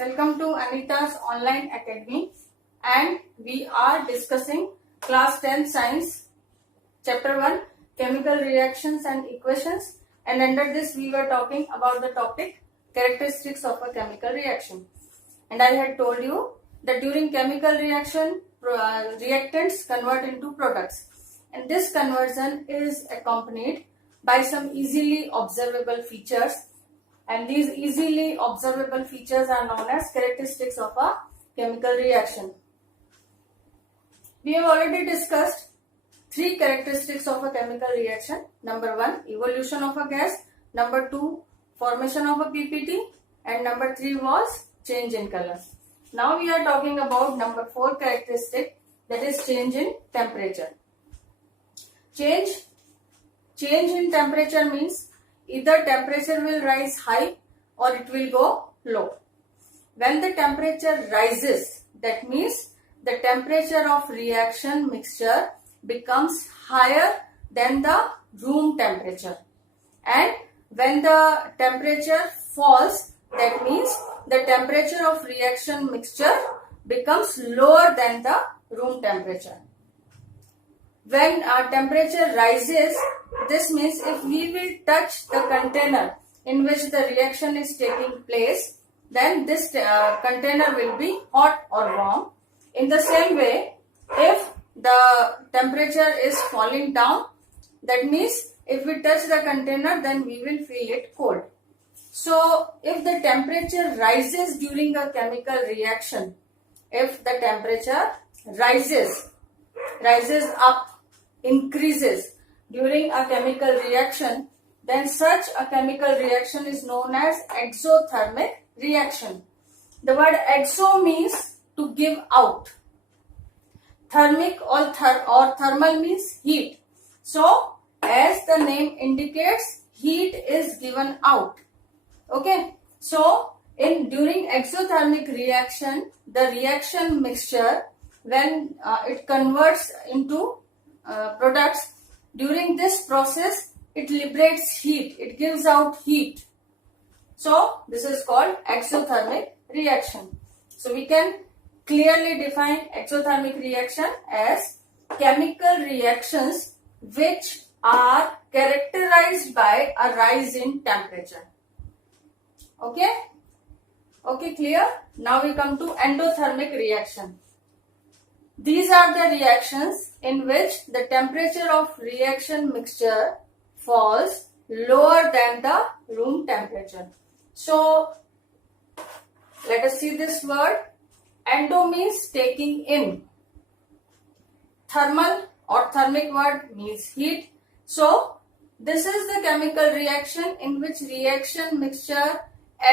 welcome to Anita's Online Academy, and we are discussing class 10 science chapter 1 chemical reactions and equations, and under this we were talking about the topic characteristics of a chemical reaction. And I had told you that during chemical reaction reactants convert into products, and this conversion is accompanied by some easily observable features, and these easily observable features are known as characteristics of a chemical reaction. We have already discussed three characteristics of a chemical reaction. Number 1, evolution of a gas. Number 2, formation of a PPT, and number 3 was change in color. Now we are talking about number 4 characteristic, that is change in temperature. Change in temperature means either temperature will rise high or it will go low. When the temperature rises, that means the temperature of reaction mixture becomes higher than the room temperature. And when the temperature falls, that means the temperature of reaction mixture becomes lower than the room temperature. When our temperature rises, this means if we will touch the container in which the reaction is taking place, then this container will be hot or warm. In the same way, if the temperature is falling down, that means if we touch the container, then we will feel it cold. So if the temperature rises during a chemical reaction, if the temperature rises up, increases during a chemical reaction, then such a chemical reaction is known as exothermic reaction. The word exo means to give out. Thermic or thermal means heat. So, as the name indicates, heat is given out. Okay. So, during exothermic reaction, the reaction mixture, when it converts into products, during this process it liberates heat, it gives out heat. So this is called exothermic reaction. So we can clearly define exothermic reaction as chemical reactions which are characterized by a rise in temperature. Okay, clear? Now we come to endothermic reaction. These are the reactions in which the temperature of reaction mixture falls lower than the room temperature. So, let us see this word. Endo means taking in. Thermal or thermic word means heat. So, this is the chemical reaction in which reaction mixture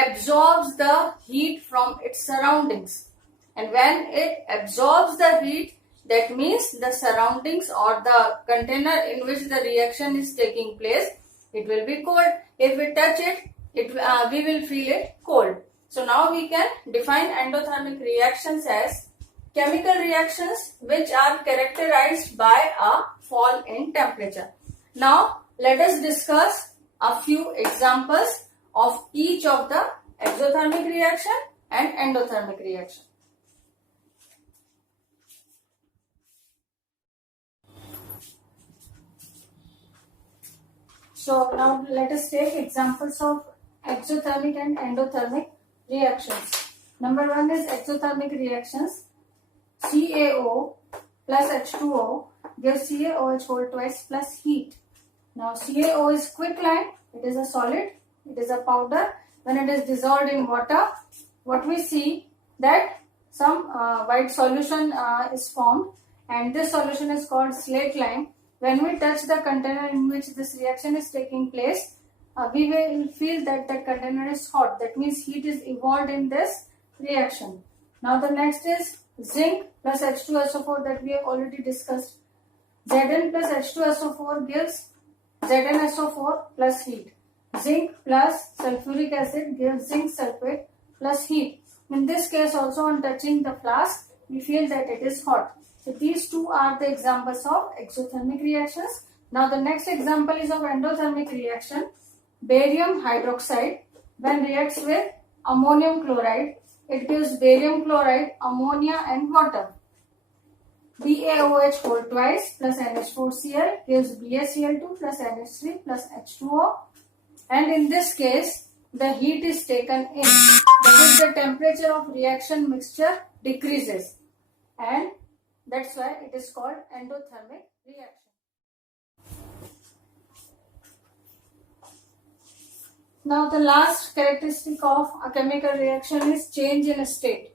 absorbs the heat from its surroundings. And when it absorbs the heat, that means the surroundings or the container in which the reaction is taking place, it will be cold. If we touch it, we will feel it cold. So now we can define endothermic reactions as chemical reactions which are characterized by a fall in temperature. Now let us discuss a few examples of each of the exothermic reaction and endothermic reaction. So now let us take examples of exothermic and endothermic reactions. Number 1 is exothermic reactions. CaO plus H2O gives CaOH whole twice plus heat. Now CaO is quicklime, it is a solid, it is a powder. When it is dissolved in water, what we see that some white solution is formed, and this solution is called slaked lime. When we touch the container in which this reaction is taking place, we will feel that the container is hot. That means heat is evolved in this reaction. Now the next is zinc plus H2SO4 that we have already discussed. Zn plus H2SO4 gives ZnSO4 plus heat. Zinc plus sulfuric acid gives zinc sulfate plus heat. In this case also, on touching the flask, we feel that it is hot. So these two are the examples of exothermic reactions. Now the next example is of endothermic reaction. Barium hydroxide when reacts with ammonium chloride, it gives barium chloride, ammonia and water. BaOH whole twice plus NH4Cl gives BaCl2 plus NH3 plus H2O, and in this case the heat is taken in, that is the temperature of reaction mixture decreases, and that's why it is called endothermic reaction. Now the last characteristic of a chemical reaction is change in state.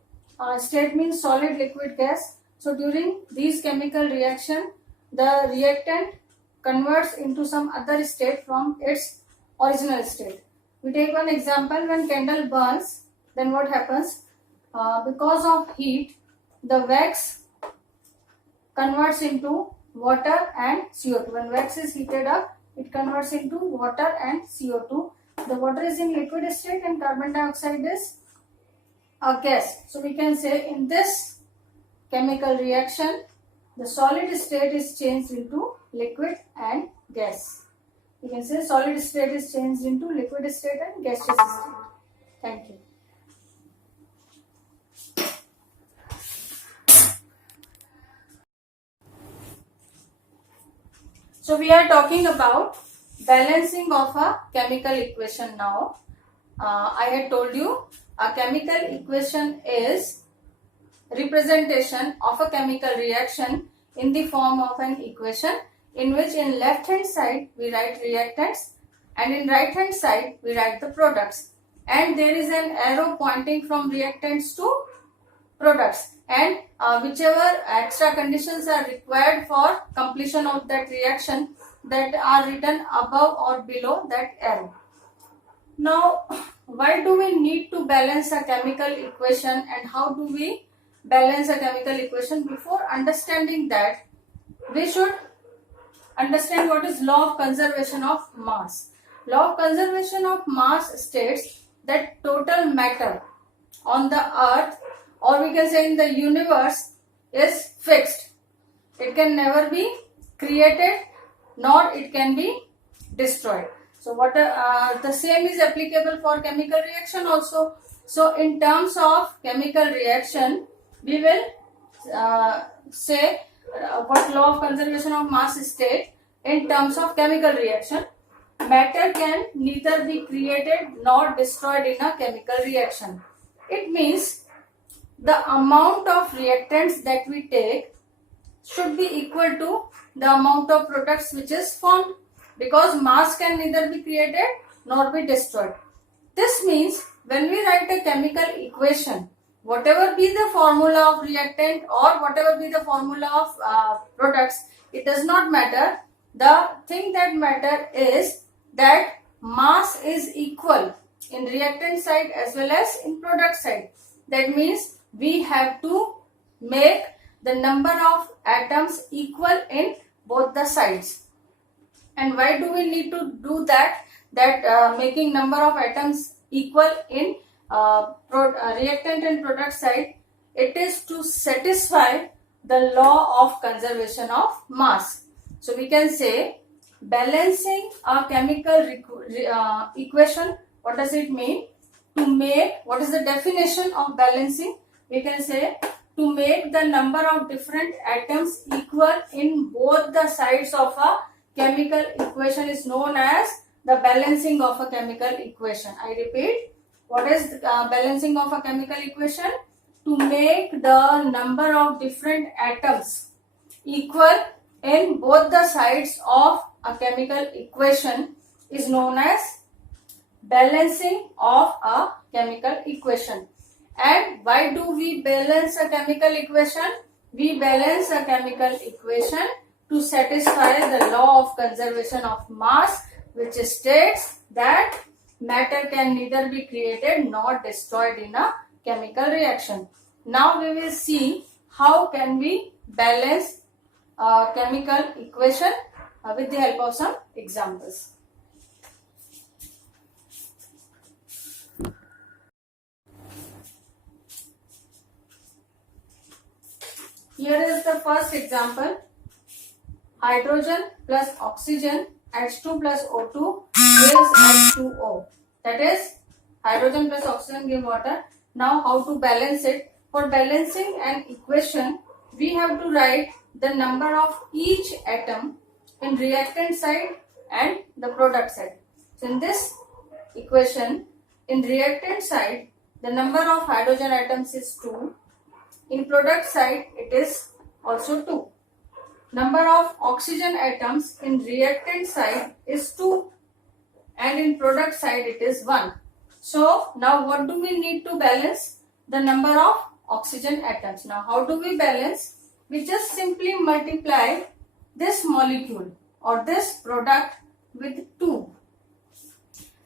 State means solid, liquid, gas. So during these chemical reaction, the reactant converts into some other state from its original state. We take one example. When candle burns, then what happens? Because of heat, the wax converts into water and CO2. When wax is heated up, it converts into water and CO2. The water is in liquid state and carbon dioxide is a gas. So we can say in this chemical reaction, the solid state is changed into liquid and gas. You can say solid state is changed into liquid state and gaseous state. Thank you. So we are talking about balancing of a chemical equation now. I had told you a chemical equation is representation of a chemical reaction in the form of an equation in which in left hand side we write reactants and in right hand side we write the products, and there is an arrow pointing from reactants to products, and whichever extra conditions are required for completion of that reaction that are written above or below that arrow. Now, why do we need to balance a chemical equation and how do we balance a chemical equation? Before understanding that, we should understand what is law of conservation of mass. Law of conservation of mass states that total matter on the earth, or we can say in the universe, is fixed. It can never be created nor it can be destroyed. So what the same is applicable for chemical reaction also. So in terms of chemical reaction, we will say what law of conservation of mass state in terms of chemical reaction. Matter can neither be created nor destroyed in a chemical reaction. It means the amount of reactants that we take should be equal to the amount of products which is formed, because mass can neither be created nor be destroyed. This means when we write a chemical equation, whatever be the formula of reactant or whatever be the formula of products, it does not matter. The thing that matter is that mass is equal in reactant side as well as in product side. That means we have to make the number of atoms equal in both the sides. And why do we need to do that? Making number of atoms equal in reactant and product side, it is to satisfy the law of conservation of mass. So we can say balancing a chemical equation. What does it mean? To make, what is the definition of balancing? We can say to make the number of different atoms equal in both the sides of a chemical equation is known as the balancing of a chemical equation. I repeat, what is balancing of a chemical equation? To make the number of different atoms equal in both the sides of a chemical equation is known as balancing of a chemical equation. And why do we balance a chemical equation? We balance a chemical equation to satisfy the law of conservation of mass, which states that matter can neither be created nor destroyed in a chemical reaction. Now we will see how can we balance a chemical equation with the help of some examples. Here is the first example. Hydrogen plus oxygen, H2 plus O2 gives H2O. That is, hydrogen plus oxygen give water. Now how to balance it? For balancing an equation, we have to write the number of each atom in reactant side and the product side. So in this equation, in reactant side, the number of hydrogen atoms is 2. In product side, it is also 2. Number of oxygen atoms in reactant side is 2 and in product side it is 1. So now what do we need to balance? The number of oxygen atoms. Now how do we balance? We just simply multiply this molecule or this product with 2.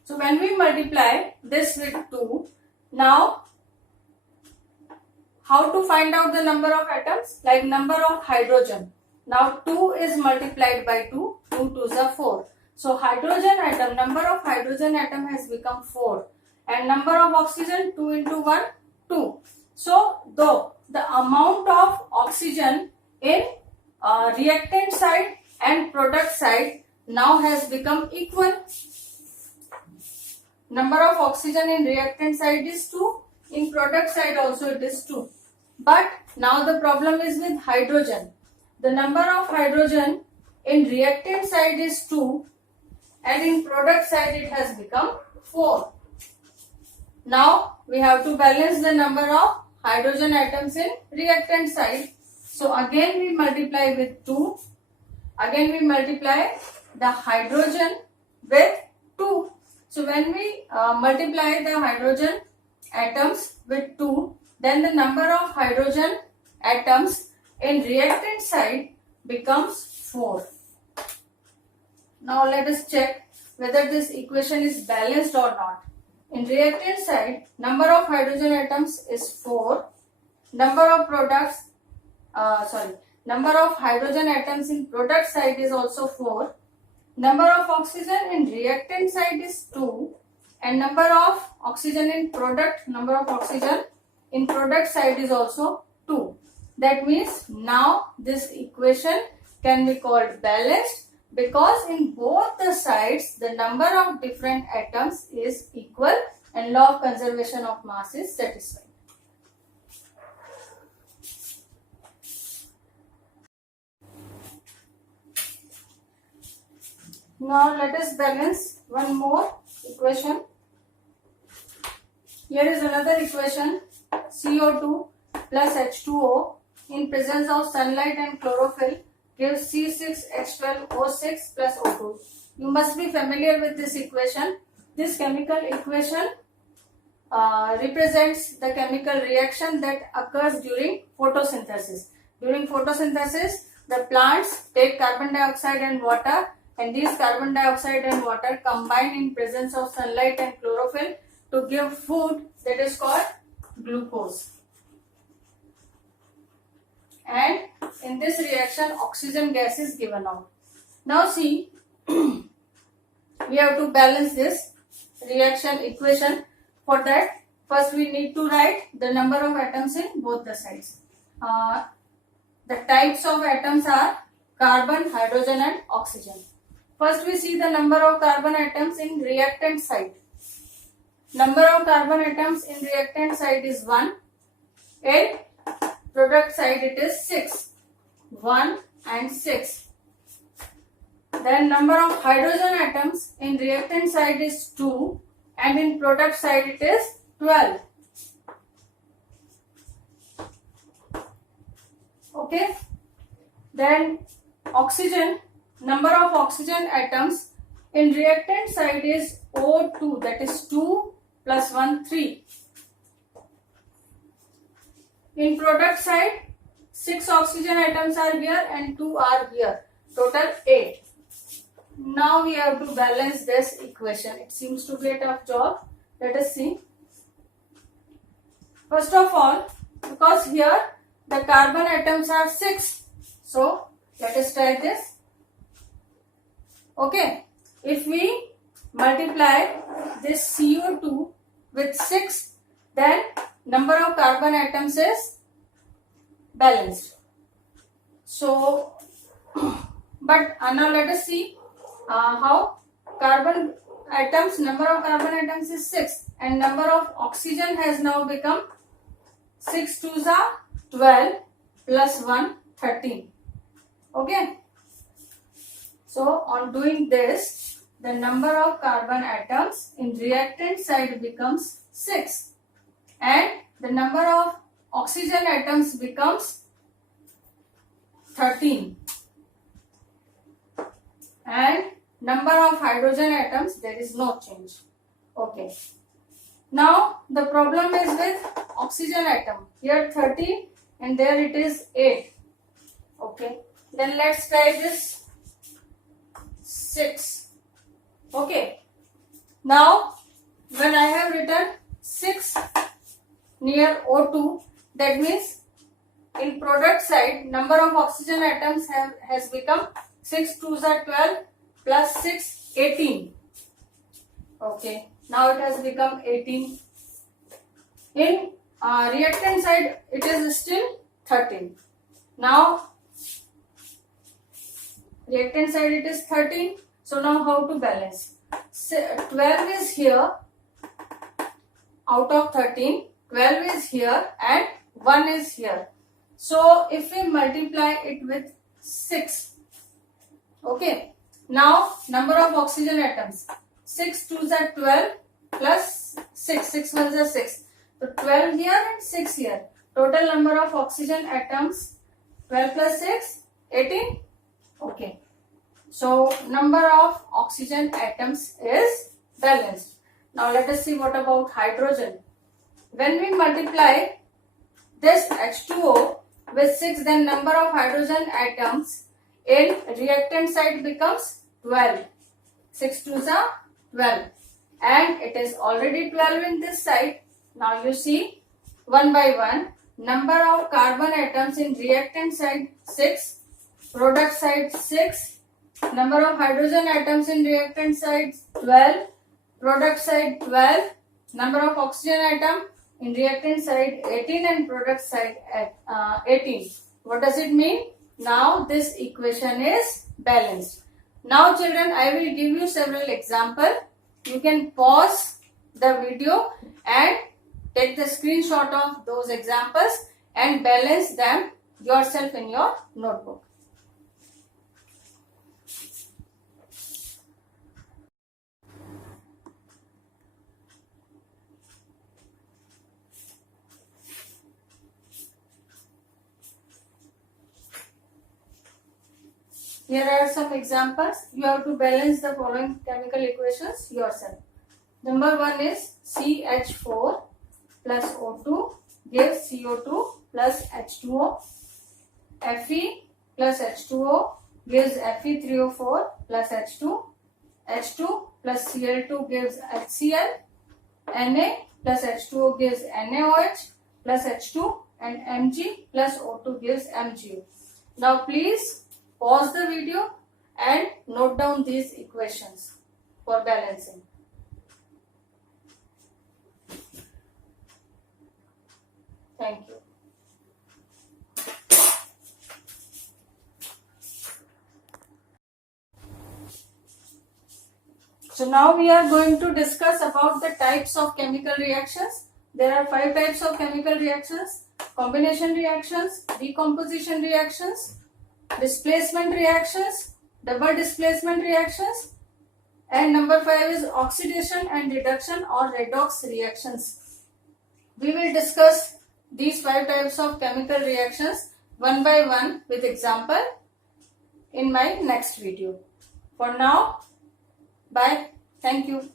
So when we multiply this with 2, now how to find out the number of atoms? Like number of hydrogen. Now 2 is multiplied by 2, 2 2s are 4. So hydrogen atom, number of hydrogen atom has become 4 and number of oxygen 2 into 1, 2. So though the amount of oxygen in reactant side and product side now has become equal. Number of oxygen in reactant side is 2, in product side also it is 2. But now the problem is with hydrogen. The number of hydrogen in reactant side is 2 and in product side it has become 4. Now we have to balance the number of hydrogen atoms in reactant side. So again we multiply with 2. Again we multiply the hydrogen with 2. So when we multiply the hydrogen atoms with 2, then the number of hydrogen atoms in reactant side becomes 4. Now let us check whether this equation is balanced or not. In reactant side, number of hydrogen atoms is 4. Number of hydrogen atoms in product side is also 4. Number of oxygen in reactant side is 2 and number of oxygen in product side is also 2. That means now this equation can be called balanced because in both the sides the number of different atoms is equal and law of conservation of mass is satisfied. Now let us balance one more equation. Here is another equation, CO2 plus H2O in presence of sunlight and chlorophyll gives C6H12O6 plus O2. You must be familiar with this equation. This chemical equation represents the chemical reaction that occurs during photosynthesis. During photosynthesis, the plants take carbon dioxide and water, and these carbon dioxide and water combine in presence of sunlight and chlorophyll to give food that is called glucose. And in this reaction, oxygen gas is given out. Now see, we have to balance this reaction equation. For that, first we need to write the number of atoms in both the sides. The types of atoms are carbon, hydrogen and oxygen. First we see the number of carbon atoms in reactant side. Number of carbon atoms in reactant side is 1. In product side it is 6. 1 and 6. Then number of hydrogen atoms in reactant side is 2 and in product side it is 12. Okay. Then oxygen, number of oxygen atoms in reactant side is O2, that is 2 plus 1, 3. In product side, 6 oxygen atoms are here and 2 are here. Total 8. Now we have to balance this equation. It seems to be a tough job. Let us see. First of all, because here the carbon atoms are 6. So let us try this. Okay. If we multiply this CO2 with 6, then number of carbon atoms is balanced. So, but now let us see how carbon atoms, number of carbon atoms is 6 and number of oxygen has now become 6 2s are 12 plus 1 13. Okay. So on doing this, the number of carbon atoms in reactant side becomes 6 and the number of oxygen atoms becomes 13 and number of hydrogen atoms, there is no change. Okay. Now the problem is with oxygen atom. Here 13 and there it is 8. Okay. Then let's try this 6. Okay. Now when I have written 6 near O2, that means in product side number of oxygen atoms has become 6 2s are 12 plus 6 18. Okay. Now it has become 18. In reactant side it is still 13. Now reactant side it is 13. So now how to balance? 12 is here out of 13. 12 is here and 1 is here. So if we multiply it with 6. Okay. Now number of oxygen atoms. 6 2s are 12 plus 6. 6 1s are 6. So 12 here and 6 here. Total number of oxygen atoms 12 plus 6 18. Okay. So number of oxygen atoms is balanced. Now let us see what about hydrogen. When we multiply this H2O with 6, then number of hydrogen atoms in reactant side becomes 12. 6 2s are 12 and it is already 12 in this side. Now you see one by one, number of carbon atoms in reactant side 6, product side 6, number of hydrogen atoms in reactant side 12, product side 12, number of oxygen atom in reactant side 18 and product side 18. What does it mean? Now this equation is balanced. Now children, I will give you several examples. You can pause the video and take the screenshot of those examples and balance them yourself in your notebook. Here are some examples. You have to balance the following chemical equations yourself. Number 1 is CH4 plus O2 gives CO2 plus H2O. Fe plus H2O gives Fe3O4 plus H2. H2 plus Cl2 gives HCl. Na plus H2O gives NaOH plus H2 and Mg plus O2 gives MgO. Now please pause the video and note down these equations for balancing. Thank you. So now we are going to discuss about the types of chemical reactions. There are 5 types of chemical reactions: combination reactions, decomposition reactions, displacement reactions, double displacement reactions, and number 5 is oxidation and reduction or redox reactions. We will discuss these 5 types of chemical reactions one by one with example in my next video. For now, bye. Thank you.